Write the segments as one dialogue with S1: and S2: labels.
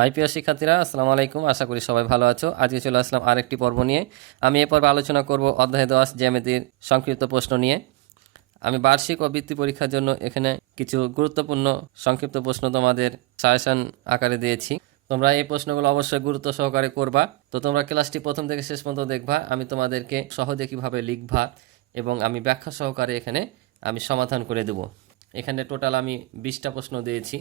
S1: High প্রিয় শিক্ষার্থীরা, আসসালামু আলাইকুম। আশা করি সবাই ভালো আছো। আজকে চলে আসলাম আরেকটি পর্ব নিয়ে। আমি এ পর্বে আলোচনা করব অধ্যায় দশ, জ্যামিতির সংক্ষিপ্ত প্রশ্ন নিয়ে। আমি বার্ষিক ও বৃত্তি পরীক্ষার জন্য এখানে কিছু গুরুত্বপূর্ণ সংক্ষিপ্ত প্রশ্ন তোমাদের সাজেশন আকারে দিয়েছি। তোমরা এই প্রশ্নগুলো অবশ্যই গুরুত্ব সহকারে করবা। তো তোমরা ক্লাসটি প্রথম থেকে শেষ পর্যন্ত দেখবা। আমি তোমাদেরকে সহজে কীভাবে লিখবা এবং আমি ব্যাখ্যা সহকারে এখানে আমি সমাধান করে দেব। এখানে টোটাল আমি বিশটা প্রশ্ন দিয়েছি।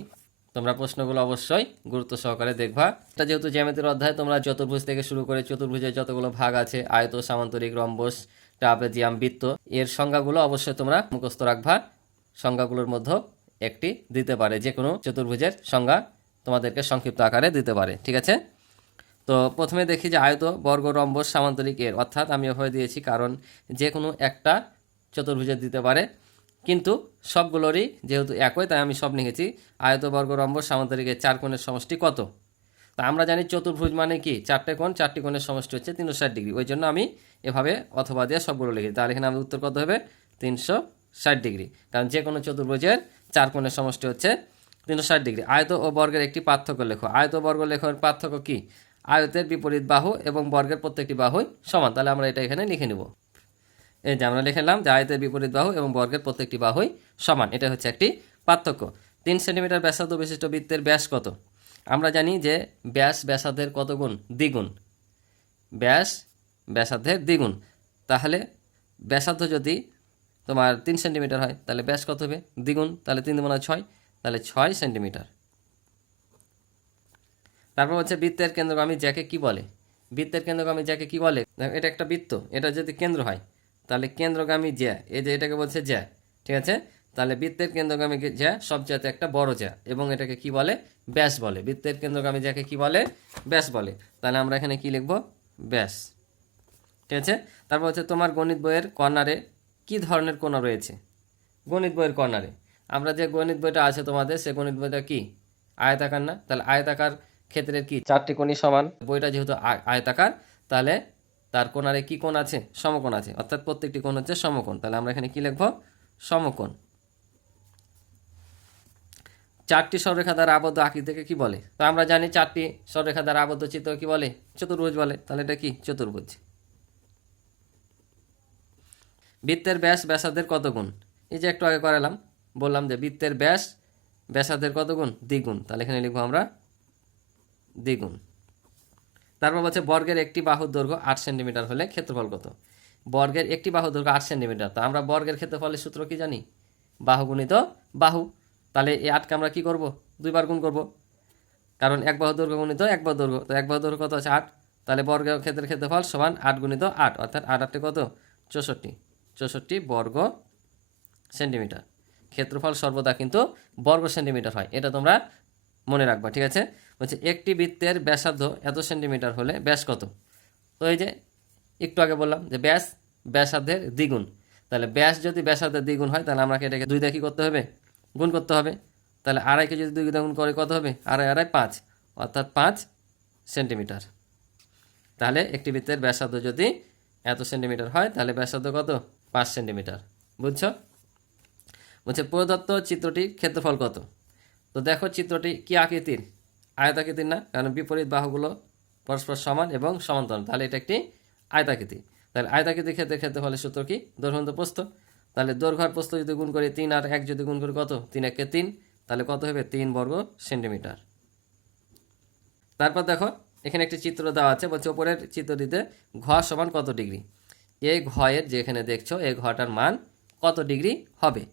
S1: তোমরা প্রশ্নগুলো অবশ্যই গুরুত্ব সহকারে দেখবা। এটা যেহেতু জ্যামিতির অধ্যায় তোমরা চতুর্ভুজ থেকে শুরু করে চতুর্ভুজের যতগুলো ভাগ আছে, আয়ত, সামান্তরিক, রম্বস, ট্রাপেজিয়াম, বৃত্ত, এর সংজ্ঞাগুলো অবশ্যই তোমরা মুখস্থ রাখবা। সংজ্ঞাগুলোর মধ্যে একটি দিতে পারে যে কোনো চতুর্ভুজের সংজ্ঞা তোমাদেরকে সংক্ষিপ্ত আকারে দিতে পারে, ঠিক আছে? তো প্রথমে দেখি যে আয়ত, বর্গ, রম্বস, সামান্তরিক এর। অর্থাৎ আমি ওভাবে দিয়েছি কারণ যে কোনো একটা চতুর্ভুজের দিতে পারে। কিন্তু সবগুলোরই যেহেতু একই, তাই আমি সব লিখেছি। আয়ত বর্গ রম্বস সামান্তরিকের চার কোণের সমষ্টি কত? তা আমরা জানি চতুর্ভুজ মানে কি? চারটে কোণ, চারটি কোণের সমষ্টি হচ্ছে তিনশো ষাট ডিগ্রি। ওই জন্য আমি এভাবে অথবা দিয়ে সবগুলো লিখি। তাহলে এখানে আমাদের উত্তর কত হবে? তিনশো ষাট ডিগ্রি। কারণ যে কোনো চতুর্ভুজের চার কোণের সমষ্টি হচ্ছে তিনশো ষাট ডিগ্রি। আয়ত ও বর্গের একটি পার্থক্য লেখো। আয়ত বর্গ লেখোর পার্থক্য কি? আয়তের বিপরীত বাহু এবং বর্গের প্রত্যেকটি বাহুই সমান। তাহলে আমরা এটা এখানে লিখে নেব। এই যে আমরা লিখে নিলাম যে আয়তের বিপরীত বাহু এবং বর্গের প্রত্যেকটি বাহুই সমান। এটা হচ্ছে একটি পার্থক্য। তিন সেন্টিমিটার ব্যাসার্ধ বিশিষ্ট বৃত্তের ব্যাস কত? আমরা জানি যে ব্যাস ব্যাসার্ধের কত গুণ? দ্বিগুণ। ব্যাস ব্যাসার্ধের দ্বিগুণ। তাহলে ব্যাসার্ধ যদি তোমার তিন সেন্টিমিটার হয়, তাহলে ব্যাস কত হবে? দ্বিগুণ। তাহলে তিন দুগুণা ছয়, তাহলে ছয় সেন্টিমিটার। তারপর হচ্ছে বৃত্তের কেন্দ্রগামী জ্যাকে কি বলে? বৃত্তের কেন্দ্রগামী জ্যাকে কি বলে? এটা একটা বৃত্ত। এটা যদি কেন্দ্র হয় তাহলে কেন্দ্রগামী জ্যা, এই যে এটাকে বলছে জ্যা, ঠিক আছে? তাহলে বৃত্তের কেন্দ্রগামী জ্যা সবচেয়ে একটা বড় জ্যা এবং এটাকে কি বলে? ব্যাস বলে। বৃত্তের কেন্দ্রগামী জ্যাকে কি বলে? ব্যাস বলে। তাহলে আমরা এখানে কি লিখব? ব্যাস। ঠিক আছে? তারপর হচ্ছে তোমার গণিত বইয়ের কর্নারে কি ধরনের কোণা রয়েছে? গণিত বইয়ের কর্নারে। আমরা যে গণিত বইটা আছে তোমাদের, সে গণিত বইটা কি? আয়তাকার না? তাহলে আয়তাকার ক্ষেত্রের কি? চারটি কোণই সমান। বইটা যেহেতু আয়- আয়তাকার, তাহলে তার কোণারে কি কোণ আছে? সমকোণ আছে। অর্থাৎ প্রত্যেকটি কোণ হচ্ছে সমকোণ। তাহলে আমরা এখানে কি লিখব? সমকোণ। চারটি সররেখা দ্বারা আবদ্ধ আকৃতিকে কি বলে? তো আমরা জানি চারটি সররেখা দ্বারা আবদ্ধ চিত্র কি বলে? চতুর্ভুজ বলে। তাহলে এটা কি? চতুর্ভুজ। বৃত্তের ব্যাস ব্যাসার্ধের কত গুণ? এই যে একটু আগে করালাম, বললাম যে বৃত্তের ব্যাস ব্যাসার্ধের কত গুণ? দ্বিগুণ। তাহলে এখানে লিখব আমরা দ্বিগুণ। তারপর বলছে বর্গের একটি বাহুর দৈর্ঘ্য আট সেন্টিমিটার হলে ক্ষেত্রফল কত? বর্গের একটি বাহুর দৈর্ঘ্য আট সেন্টিমিটার। তো আমরা বর্গের ক্ষেত্রফলের সূত্র কি জানি? বাহু গুণিত বাহু। তাহলে এই আটকে আমরা কি করব? দুইবার গুণ করব। কারণ এক বাহু দৈর্ঘ্য গুণিত এক বাহু দৈর্ঘ্য। তো এক বাহু দৈর্ঘ্য কত আছে আট? তাহলে বর্গের ক্ষেত্রের ক্ষেত্রফল সমান আট গুণিত আট। অর্থাৎ আট আটটি কত? চৌষট্টি। চৌষট্টি বর্গ সেন্টিমিটার। ক্ষেত্রফল সর্বদা কিন্তু বর্গ সেন্টিমিটার হয়। এটা তোমরা মনে রাখবা, ঠিক আছে? বলছে, একটি বৃত্তের ব্যাসার্ধ এত সেন্টিমিটার হলে ব্যাস কত? তো এই যে একটু আগে বললাম যে ব্যাস, ব্যাসার্ধের দ্বিগুণ। তাহলে ব্যাস যদি ব্যাসার্ধের দ্বিগুণ হয়, তাহলে আমাকে এটাকে দুই দেখি করতে হবে? গুণ করতে হবে। তাহলে আড়াইকে যদি দুই গুণ করে, কত হবে? আড়াই আড়াই, পাঁচ। অর্থাৎ পাঁচ সেন্টিমিটার। তাহলে একটি বৃত্তের ব্যাসার্ধ যদি এত সেন্টিমিটার হয়, তাহলে ব্যাসার্ধ কত? পাঁচ সেন্টিমিটার। বুঝছ? বলছে, প্রদত্ত চিত্রটির ক্ষেত্রফল কত? তো দেখো চিত্রটি কি আকৃতির? আয়তাকৃতির না, কারণ বিপরীত বাহুগুলো পরস্পর সমান এবং সমান্তরাল। তাহলে এটা একটি আয়তাকৃতি। তাহলে আয়তাকৃতির ক্ষেত্রে ক্ষেত্রফলের সূত্র কি? দৈর্ঘ্য প্রস্থ। তাহলে দৈর্ঘ্য আর প্রস্থ যদি গুণ করি তিন আর এক যদি গুণ করি কত? তিন একে তিন। তাহলে কত হবে? তিন বর্গ সেন্টিমিটার। তারপর দেখো, এখানে একটি চিত্র দেওয়া আছে, বলছে ওপরের চিত্রটিতে ঘ সমান কত ডিগ্রি? এই ঘয়ের যে এখানে দেখছ, এই ঘটার মান কত ডিগ্রি হবে?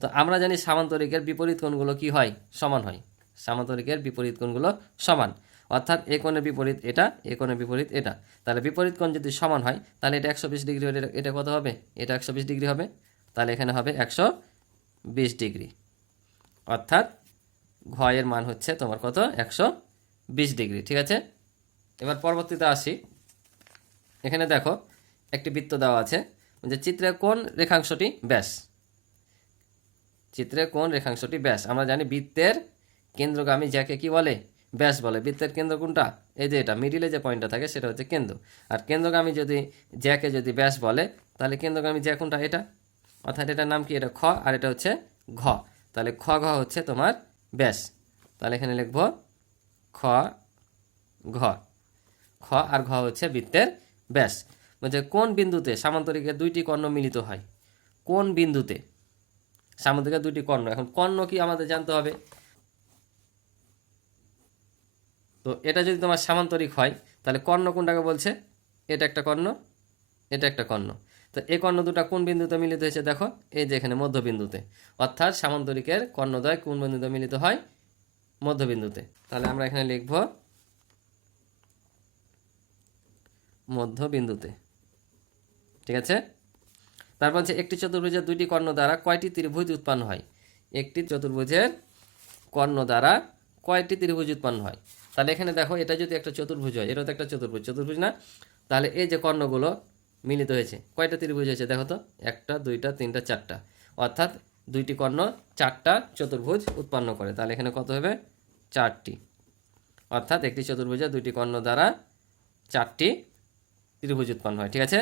S1: তো আমরা জানি সামান্তরিকের বিপরীত কোণগুলো কি হয়? সমান হয়। সামান্তরিকের বিপরীত কোণগুলো সমান। অর্থাৎ এ কোণের বিপরীত এটা, এ কোণের বিপরীত এটা। তাহলে বিপরীত কোণ যদি সমান হয়, তাহলে এটা একশো বিশ ডিগ্রি হলে এটা- কত হবে? এটা একশো বিশ ডিগ্রি হবে। তাহলে এখানে হবে একশো বিশ ডিগ্রি। অর্থাৎ ঘয়ের মান হচ্ছে তোমার কত? একশো বিশ ডিগ্রি, ঠিক আছে? এবার পরবর্তীতে আসি। এখানে দেখো, একটি বৃত্ত দেওয়া আছে। যে চিত্রে কোন রেখাংশটি ব্যাস। চিত্রে কোন রেখাংশটি ব্যাস। আমরা জানি বৃত্তের কেন্দ্রগামী যাকে কি বলে? ব্যাস বলে। বৃত্তের কেন্দ্র কোনটা? এই যে এটা মিডিলে যে পয়েন্টটা থাকে সেটা হচ্ছে কেন্দ্র। আর কেন্দ্রগামী যদি জ্যাকে যদি ব্যাস বলে, তাহলে কেন্দ্রগামী জ্যা কোনটা? এটা। অর্থাৎ এটার নাম কি? এটা খ, আর এটা হচ্ছে ঘ। তাহলে খ, ঘ হচ্ছে তোমার ব্যাস। তাহলে এখানে লিখব খ, ঘ। খ আর ঘ হচ্ছে বৃত্তের ব্যাস। বলছে, কোন বিন্দুতে সামান্তরিকের দুইটি কর্ণ মিলিত হয়? কোন বিন্দুতে? সামান্তরিকের দুইটি কর্ণ। এখন কর্ণ কি আমাদের জানতে হবে। তো এটা যদি তোমার সামান্তরিক হয়, তাহলে কর্ণ কোনটাকে বলছে? এটা একটা কর্ণ, এটা একটা কর্ণ। তো এই কর্ণ দুটা কোন বিন্দুতে মিলিত হয়েছে দেখো? এই যে এখানে মধ্যবিন্দুতে। অর্থাৎ সামান্তরিকের কর্ণদ্বয় কোন বিন্দুতে মিলিত হয়? মধ্যবিন্দুতে। তাহলে আমরা এখানে লিখব মধ্যবিন্দুতে। ঠিক আছে? তারপর হচ্ছে একটি চতুর্ভুজের দুইটি কর্ণ দ্বারা কয়টি ত্রিভুজ উৎপন্ন হয়? একটি চতুর্ভুজের কর্ণ দ্বারা কয়টি ত্রিভুজ উৎপন্ন হয়? তাহলে এখানে দেখো, এটা যদি একটা চতুর্ভুজ হয় এটা তো একটা চতুর্ভুজ। চতুর্ভুজ না? তাহলে এই যে কর্ণগুলো মিলিত হয়েছে, কয়টা ত্রিভুজ হয়েছে দেখো তো? একটা, দুইটা, তিনটা, চারটা। অর্থাৎ দুইটি কর্ণ চারটা চতুর্ভুজ উৎপন্ন করে। তাহলে এখানে কত হবে? চারটি। অর্থাৎ একটি চতুর্ভুজে দুইটি কর্ণ দ্বারা চারটি ত্রিভুজ উৎপন্ন হয়, ঠিক আছে?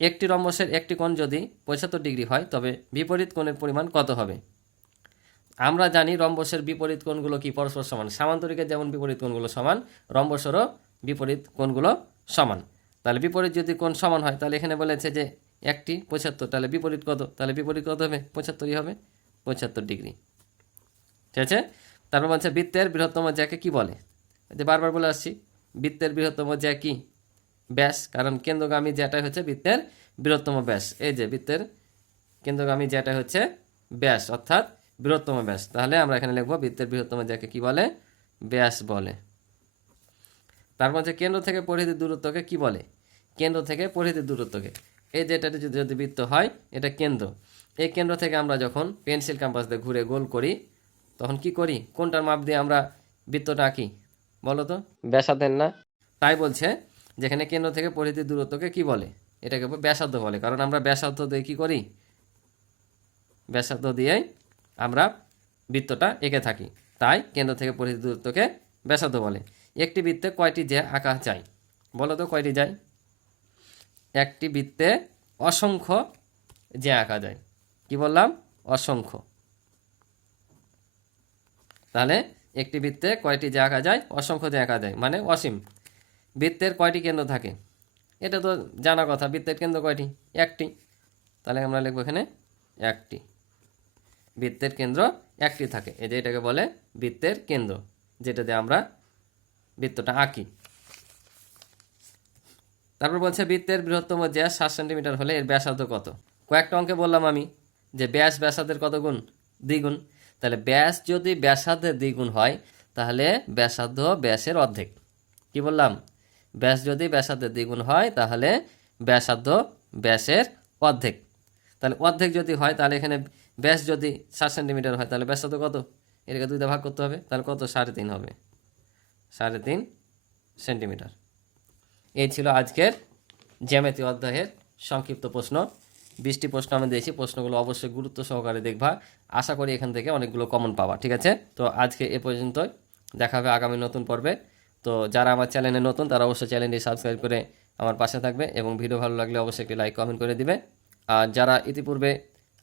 S1: একটি রম্বসের একটি কোণ যদি পঁচাত্তর ডিগ্রি হয়, তবে বিপরীত কোণের পরিমাণ কত হবে? আমরা জানি রম্বসের বিপরীত কোণগুলো কি? পরস্পর সমান। সামান্তরিকের যেমন বিপরীত কোণগুলো সমান রম্বসেরও বিপরীত কোণগুলো সমান। তাহলে বিপরীত যদি কোণ সমান হয়, তাহলে এখানে বলেছে যে একটি পঁচাত্তর, তাহলে বিপরীত কত? তাহলে বিপরীত কত হবে? পঁচাত্তরই হবে, পঁচাত্তর ডিগ্রি। ঠিক আছে? তারপর বলছে বৃত্তের বৃহত্তম জ্যাকে কি বলে? যে বারবার বলে আসছি, বৃত্তের বৃহত্তম জ্যা কি ব্যাস, কারণ কেন্দ্রগামী জ্যাটাই হচ্ছে বৃত্তের বৃহত্তম ব্যাস। এই যে বৃত্তের কেন্দ্রগামী জ্যাটা হচ্ছে ব্যাস, অর্থাৎ বৃহত্তম ব্যাস। তাহলে আমরা এখানে লিখব বৃত্তের বৃহত্তম যাকে কি বলে? ব্যাস বলে। তারপর হচ্ছে কেন্দ্র থেকে পরিধির দূরত্বকে কি বলে? কেন্দ্র থেকে পরিধির দূরত্বকে। এই যেটা যদি যদি বৃত্ত হয় এটা কেন্দ্র। এই কেন্দ্র থেকে আমরা যখন পেন্সিল ক্যাম্পাস দিয়ে ঘুরে গোল করি তখন কি করি? কোনটার মাপ দিয়ে আমরা বৃত্তটা আঁকি? বলো তো। ব্যাসার্ধের না? তাই বলছে যেখানে কেন্দ্র থেকে পরিধির দূরত্বকে কি বলে? এটাকে ব্যাসার্ধ বলে। কারণ আমরা ব্যাসার্ধ দিয়ে কি করি? ব্যাসার্ধ দিয়েই আমরা বৃত্তটা এঁকে থাকি। তাই কেন্দ্র থেকে পরিধির দূরত্বকে ব্যাসার্ধ বলে। একটি বৃত্তে কয়টি যে আঁকা যায় বলো তো কয়টি যায়? একটি বৃত্তে অসংখ্য যে আঁকা যায়। কি বললাম? অসংখ্য। তাহলে একটি বৃত্তে কয়টি যে আঁকা যায়? অসংখ্য যে আঁকা যায়। মানে অসীম। বৃত্তের কয়টি কেন্দ্র থাকে? এটা তো জানা কথা। বৃত্তের কেন্দ্র কয়টি? একটি। তাহলে আমরা লিখব এখানে একটি। বৃত্তের কেন্দ্র একটি থাকে। এই যে এটাকে বলে বৃত্তের কেন্দ্র, যেটা দিয়ে আমরা বৃত্তটা আঁকি। তারপর বলছে বৃত্তের বৃহত্তম ব্যাস সাত সেন্টিমিটার হলে এর ব্যাসার্ধ কত? কয়েকটা অঙ্কে বললাম আমি যে ব্যাস ব্যাসার্ধের কত গুণ? দ্বিগুণ। তাহলে ব্যাস যদি ব্যাসার্ধের দ্বিগুণ হয়, তাহলে ব্যাসার্ধ ব্যাসের অর্ধেক। কি বললাম? ব্যাস যদি ব্যাসার্ধের দ্বিগুণ হয়, তাহলে ব্যাসার্ধ ব্যাসের অর্ধেক। তাহলে অর্ধেক যদি হয়, তাহলে এখানে ব্যাস যদি ষাট সেন্টিমিটার হয়, তাহলে ব্যাসার্ধ কত? এটাকে দুইটা ভাগ করতে হবে, তাহলে কত? সাড়ে তিন হবে। সাড়ে তিন সেন্টিমিটার। এই ছিল আজকের জ্যামিতি অধ্যায়ের সংক্ষিপ্ত প্রশ্ন। বিশটি প্রশ্ন আমি দিয়েছি, প্রশ্নগুলো অবশ্যই গুরুত্ব সহকারে দেখবা। আশা করি এখান থেকে অনেকগুলো কমন পাবা, ঠিক আছে? তো আজকে এ পর্যন্তই। দেখা হবে আগামী নতুন পর্বে। তো যারা আমার চ্যানেলে নতুন, তারা অবশ্যই চ্যানেলটি সাবস্ক্রাইব করে আমার পাশে থাকবে এবং ভিডিও ভালো লাগলে অবশ্যই একটি লাইক কমেন্ট করে দিবে। আর যারা ইতিপূর্বে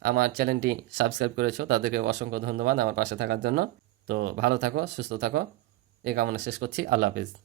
S1: আমার চ্যানেলটি সাবস্ক্রাইব করেছ, তাদেরকে অসংখ্য ধন্যবাদ আমার পাশে থাকার জন্য। তো ভালো থাকো, সুস্থ থাকো। এই কামনা শেষ করছি। আল্লাহ হাফিজ।